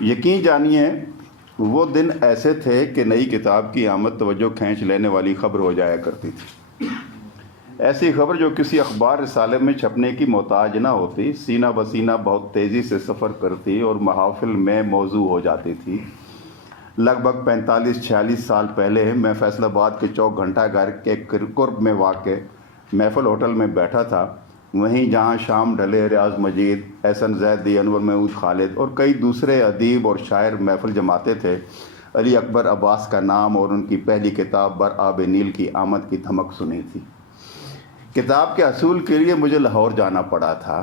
یقین جانیے وہ دن ایسے تھے کہ نئی کتاب کی آمد توجہ کھینچ لینے والی خبر ہو جایا کرتی تھی، ایسی خبر جو کسی اخبار رسالے میں چھپنے کی محتاج نہ ہوتی، سینہ بسینہ بہت تیزی سے سفر کرتی اور محافل میں موضوع ہو جاتی تھی۔ لگ بھگ 45-46 سال پہلے میں فیصل آباد کے چوک گھنٹہ گھر کے قرب میں واقع محفل ہوٹل میں بیٹھا تھا، وہیں جہاں شام ڈھلے ریاض مجید، احسن زیدی، انور محمود خالد اور کئی دوسرے ادیب اور شاعر محفل جماتے تھے۔ علی اکبر عباس کا نام اور ان کی پہلی کتاب بر آب نیل کی آمد کی دھمک سنی تھی۔ کتاب کے حصول کے لیے مجھے لاہور جانا پڑا تھا۔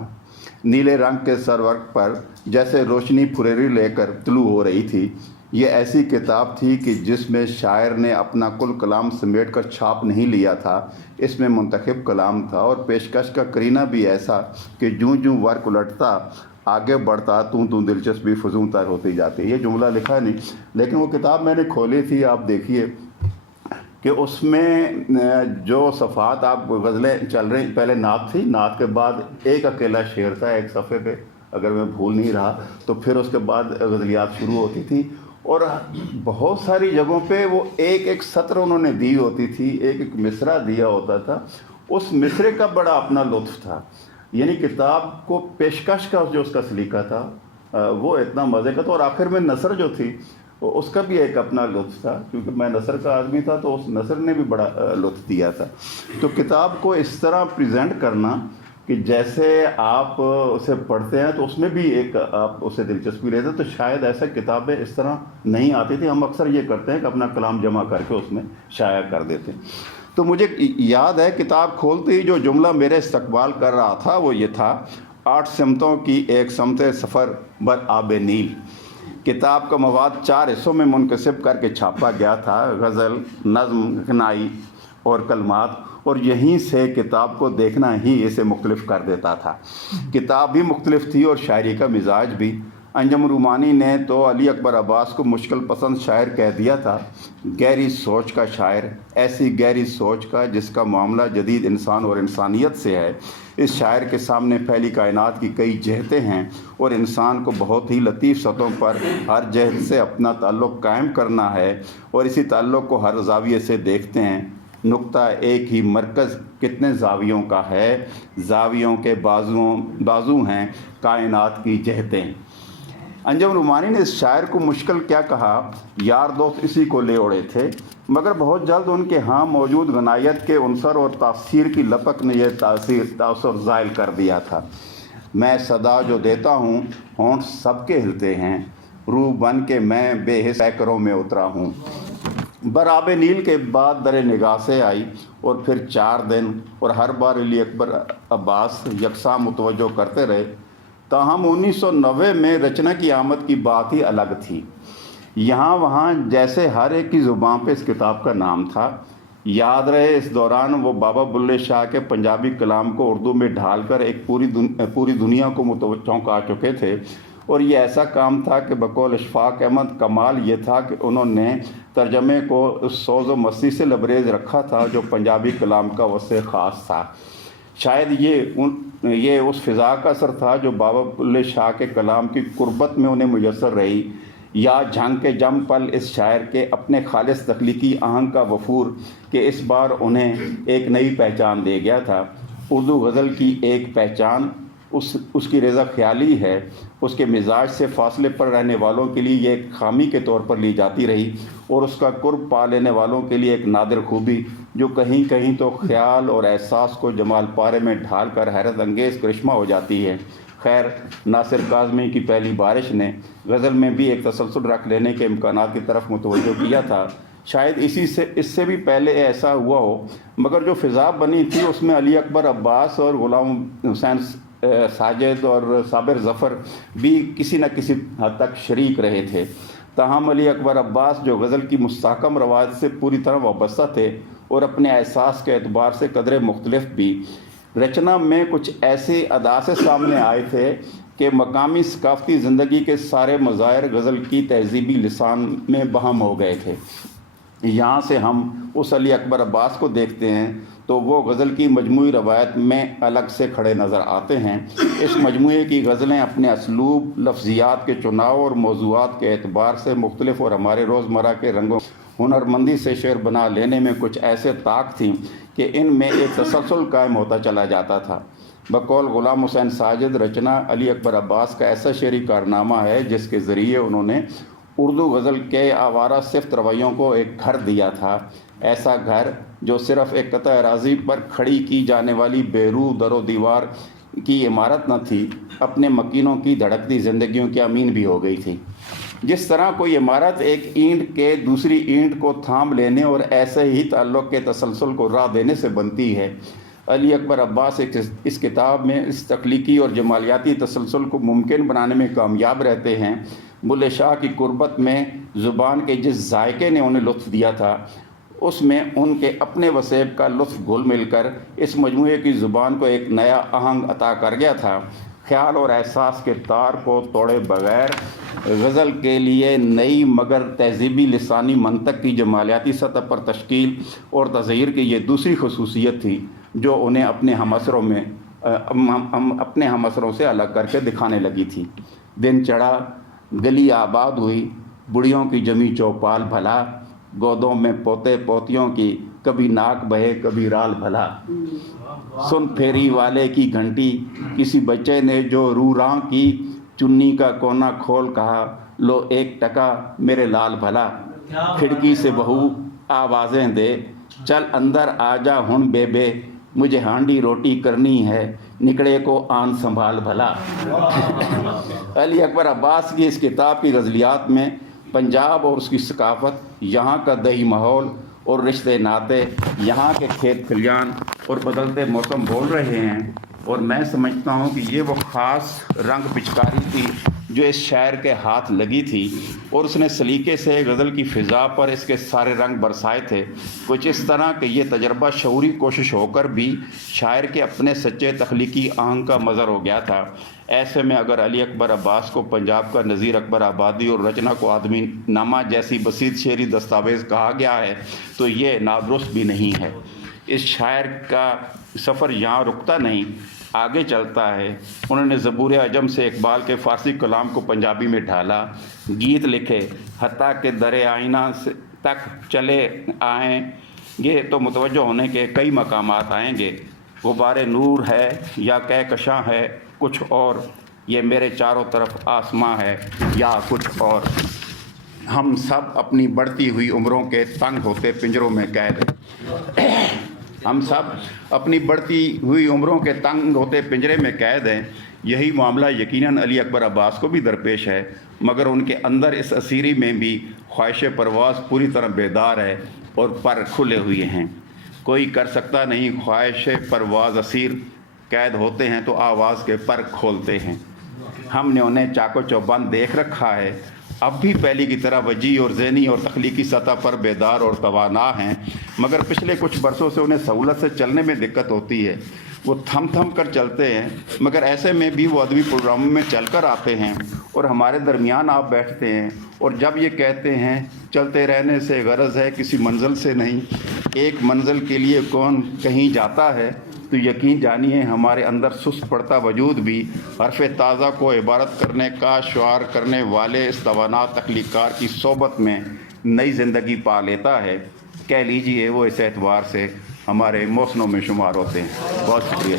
نیلے رنگ کے سرورق پر جیسے روشنی پھریری لے کر طلوع ہو رہی تھی۔ یہ ایسی کتاب تھی کہ جس میں شاعر نے اپنا کل کلام سمیٹ کر چھاپ نہیں لیا تھا، اس میں منتخب کلام تھا اور پیشکش کا قرینہ بھی ایسا کہ جوں جوں ورق الٹتا آگے بڑھتا توں دلچسپی فزوں تر ہوتی جاتی۔ یہ جملہ لکھا نہیں، لیکن وہ کتاب میں نے کھولی تھی، آپ دیکھیے کہ اس میں جو صفحات آپ غزلیں چل رہی، پہلے نعت تھی، نعت کے بعد ایک اکیلا شعر تھا ایک صفحے پہ اگر میں بھول نہیں رہا، تو پھر اس کے بعد غزلیات شروع ہوتی تھی اور بہت ساری جگہوں پہ وہ ایک ایک سطر انہوں نے دی ہوتی تھی، ایک ایک مصرع دیا ہوتا تھا۔ اس مصرے کا بڑا اپنا لطف تھا، یعنی کتاب کو پیشکش کا جو اس کا سلیقہ تھا وہ اتنا مزے کا تھا، اور آخر میں نثر جو تھی اس کا بھی ایک اپنا لطف تھا، کیونکہ میں نثر کا آدمی تھا تو اس نثر نے بھی بڑا لطف دیا تھا۔ تو کتاب کو اس طرح پریزنٹ کرنا کہ جیسے آپ اسے پڑھتے ہیں تو اس میں بھی ایک آپ اسے دلچسپی لیتے، تو شاید ایسا کتابیں اس طرح نہیں آتی تھی۔ ہم اکثر یہ کرتے ہیں کہ اپنا کلام جمع کر کے اس میں شائع کر دیتے ہیں۔ تو مجھے یاد ہے کتاب کھولتے ہی جو جملہ میرے استقبال کر رہا تھا وہ یہ تھا: 8 سمتوں کی ایک سمت سفر بر آب نیل۔ کتاب کا مواد 4 حصوں میں منقسم کر کے چھاپا گیا تھا: غزل، نظم، غنائی اور کلمات، اور یہیں سے کتاب کو دیکھنا ہی اسے مختلف کر دیتا تھا۔ کتاب بھی مختلف تھی اور شاعری کا مزاج بھی۔ انجم رومانی نے تو علی اکبر عباس کو مشکل پسند شاعر کہہ دیا تھا، گہری سوچ کا شاعر، ایسی گہری سوچ کا جس کا معاملہ جدید انسان اور انسانیت سے ہے۔ اس شاعر کے سامنے پھیلی کائنات کی کئی جہتیں ہیں اور انسان کو بہت ہی لطیف سطحوں پر ہر جہت سے اپنا تعلق قائم کرنا ہے، اور اسی تعلق کو ہر زاویے سے دیکھتے ہیں۔ نقطہ ایک ہی مرکز کتنے زاویوں کا ہے، زاویوں کے بازو ہیں کائنات کی جہتیں۔ انجم رومانی نے اس شاعر کو مشکل کیا کہا، یار دوست اسی کو لے اڑے تھے، مگر بہت جلد ان کے ہاں موجود غنائیت کے عنصر اور تاثیر کی لپک نے یہ تاثر زائل کر دیا تھا۔ میں صدا جو دیتا ہوں ہونٹ سب کے ہلتے ہیں، روح بن کے میں بے حس پیکروں میں اترا ہوں۔ بر آب نیل کے بعد در نگاہ سے آئی اور پھر 4 دن، اور ہر بار علی اکبر عباس یکساں متوجہ کرتے رہے۔ تاہم 1990 میں رچنا کی آمد کی بات ہی الگ تھی۔ یہاں وہاں جیسے ہر ایک کی زبان پہ اس کتاب کا نام تھا۔ یاد رہے اس دوران وہ بابا بلے شاہ کے پنجابی کلام کو اردو میں ڈھال کر ایک پوری دنیا کو چونکا چکے تھے، اور یہ ایسا کام تھا کہ بقول اشفاق احمد کمال یہ تھا کہ انہوں نے ترجمے کو اس سوز و مستی سے لبریز رکھا تھا جو پنجابی کلام کا وسع خاص تھا۔ شاید یہ اس فضا کا اثر تھا جو بابا بلے شاہ کے کلام کی قربت میں انہیں میسر رہی، یا جھنگ کے جم پل اس شاعر کے اپنے خالص تخلیقی آہنگ کا وفور کہ اس بار انہیں ایک نئی پہچان دے گیا تھا۔ اردو غزل کی ایک پہچان اس کی رضا خیالی ہے، اس کے مزاج سے فاصلے پر رہنے والوں کے لیے یہ ایک خامی کے طور پر لی جاتی رہی، اور اس کا قرب پا لینے والوں کے لیے ایک نادر خوبی جو کہیں کہیں تو خیال اور احساس کو جمال پارے میں ڈھال کر حیرت انگیز کرشمہ ہو جاتی ہے۔ خیر، ناصر کاظمی کی پہلی بارش نے غزل میں بھی ایک تسلسل رکھ لینے کے امکانات کی طرف متوجہ کیا تھا۔ شاید اس سے بھی پہلے ایسا ہوا ہو، مگر جو فضا بنی تھی اس میں علی اکبر عباس اور غلام حسین ساجد اور صابر ظفر بھی کسی نہ کسی حد تک شریک رہے تھے۔ تاہم علی اکبر عباس جو غزل کی مستحکم روایت سے پوری طرح وابستہ تھے اور اپنے احساس کے اعتبار سے قدرے مختلف بھی، رچنا میں کچھ ایسے ادا سے سامنے آئے تھے کہ مقامی ثقافتی زندگی کے سارے مظاہر غزل کی تہذیبی لسان میں بہم ہو گئے تھے۔ یہاں سے ہم اس علی اکبر عباس کو دیکھتے ہیں تو وہ غزل کی مجموعی روایت میں الگ سے کھڑے نظر آتے ہیں۔ اس مجموعے کی غزلیں اپنے اسلوب، لفظیات کے چناؤ اور موضوعات کے اعتبار سے مختلف اور ہمارے روزمرہ کے رنگوں ہنرمندی سے شعر بنا لینے میں کچھ ایسے طاق تھیں کہ ان میں ایک تسلسل قائم ہوتا چلا جاتا تھا۔ بقول غلام حسین ساجد، رچنا علی اکبر عباس کا ایسا شعری کارنامہ ہے جس کے ذریعے انہوں نے اردو غزل کے آوارہ صفت رویوں کو ایک گھر دیا تھا، ایسا گھر جو صرف ایک قطع اراضی پر کھڑی کی جانے والی بے روح در و دیوار کی عمارت نہ تھی، اپنے مکینوں کی دھڑکتی زندگیوں کی امین بھی ہو گئی تھی۔ جس طرح کوئی عمارت ایک اینٹ کے دوسری اینٹ کو تھام لینے اور ایسے ہی تعلق کے تسلسل کو راہ دینے سے بنتی ہے، علی اکبر عباس اس کتاب میں اس تخلیقی اور جمالیاتی تسلسل کو ممکن بنانے میں کامیاب رہتے ہیں۔ بلے شاہ کی قربت میں زبان کے جس ذائقے نے انہیں لطف دیا تھا، اس میں ان کے اپنے وسیب کا لطف گھل مل کر اس مجموعے کی زبان کو ایک نیا آہنگ عطا کر گیا تھا۔ خیال اور احساس کے تار کو توڑے بغیر غزل کے لیے نئی مگر تہذیبی لسانی منطق کی جمالیاتی سطح پر تشکیل اور تظہیر کی یہ دوسری خصوصیت تھی جو انہیں اپنے ہم اثروں سے الگ کر کے دکھانے لگی تھی۔ دن چڑھا، گلی آباد ہوئی، بڑھیوں کی جمی چوپال بھلا، گودوں میں پوتے پوتیوں کی، کبھی ناک بہے کبھی رال بھلا۔ سن پھیری والے کی گھنٹی، کسی بچے نے جو روراں کی، چنی کا کونا کھول کہا، لو ایک ٹکا میرے لال بھلا۔ کھڑکی سے بہو آوازیں دے، چل اندر آ جا ہن بے بے، مجھے ہانڈی روٹی کرنی ہے، نکڑے کو آن سنبھال بھلا۔ علی اکبر عباس کی اس کتاب کی غزلیات میں پنجاب اور اس کی ثقافت، یہاں کا دیہی ماحول اور رشتے ناطے، یہاں کے کھیت کھلیان اور بدلتے موسم بول رہے ہیں، اور میں سمجھتا ہوں کہ یہ وہ خاص رنگ پچکاری تھی جو اس شاعر کے ہاتھ لگی تھی، اور اس نے سلیقے سے غزل کی فضا پر اس کے سارے رنگ برسائے تھے، کچھ اس طرح کہ یہ تجربہ شعوری کوشش ہو کر بھی شاعر کے اپنے سچے تخلیقی آہنگ کا مظہر ہو گیا تھا۔ ایسے میں اگر علی اکبر عباس کو پنجاب کا نذیر اکبر آبادی اور رچنا کو آدمی نامہ جیسی بسیط شعری دستاویز کہا گیا ہے تو یہ نادرست بھی نہیں ہے۔ اس شاعر کا سفر یہاں رکتا نہیں، آگے چلتا ہے۔ انہوں نے زبور عجم سے اقبال کے فارسی کلام کو پنجابی میں ڈھالا، گیت لکھے، حتیٰ کہ در آئینہ تک چلے آئیں گے تو متوجہ ہونے کے کئی مقامات آئیں گے۔ غبار نور ہے یا کہکشاں ہے کچھ اور، یہ میرے چاروں طرف آسماں ہے یا کچھ اور۔ ہم سب اپنی بڑھتی ہوئی عمروں کے تنگ ہوتے پنجروں میں قید ہیں۔ ہم سب اپنی بڑھتی ہوئی عمروں کے تنگ ہوتے پنجرے میں قید ہیں۔ یہی معاملہ یقیناً علی اکبر عباس کو بھی درپیش ہے، مگر ان کے اندر اس اسیری میں بھی خواہش پرواز پوری طرح بیدار ہے اور پر کھلے ہوئے ہیں۔ کوئی کر سکتا نہیں خواہش پرواز اسیر، قید ہوتے ہیں تو آواز کے پر کھولتے ہیں۔ ہم نے انہیں چاق و چوبند دیکھ رکھا ہے، اب بھی پہلی کی طرح وجیح اور ذہنی اور تخلیقی سطح پر بیدار اور توانا ہیں، مگر پچھلے کچھ برسوں سے انہیں سہولت سے چلنے میں دقت ہوتی ہے۔ وہ تھم تھم کر چلتے ہیں، مگر ایسے میں بھی وہ ادبی پروگراموں میں چل کر آتے ہیں اور ہمارے درمیان آپ بیٹھتے ہیں، اور جب یہ کہتے ہیں چلتے رہنے سے غرض ہے کسی منزل سے نہیں، ایک منزل کے لیے کون کہیں جاتا ہے، تو یقین جانیے ہمارے اندر سست پڑتا وجود بھی حرف تازہ کو عبارت کرنے کا شعار کرنے والے اس توانا تخلیقار کی صحبت میں نئی زندگی پا لیتا ہے۔ کہہ لیجئے وہ اس اعتبار سے ہمارے محسنوں میں شمار ہوتے ہیں۔ بہت شکریہ۔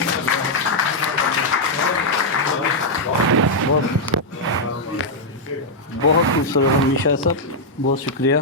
بہت خوبصورت ہمیشہ صاحب، بہت شکریہ۔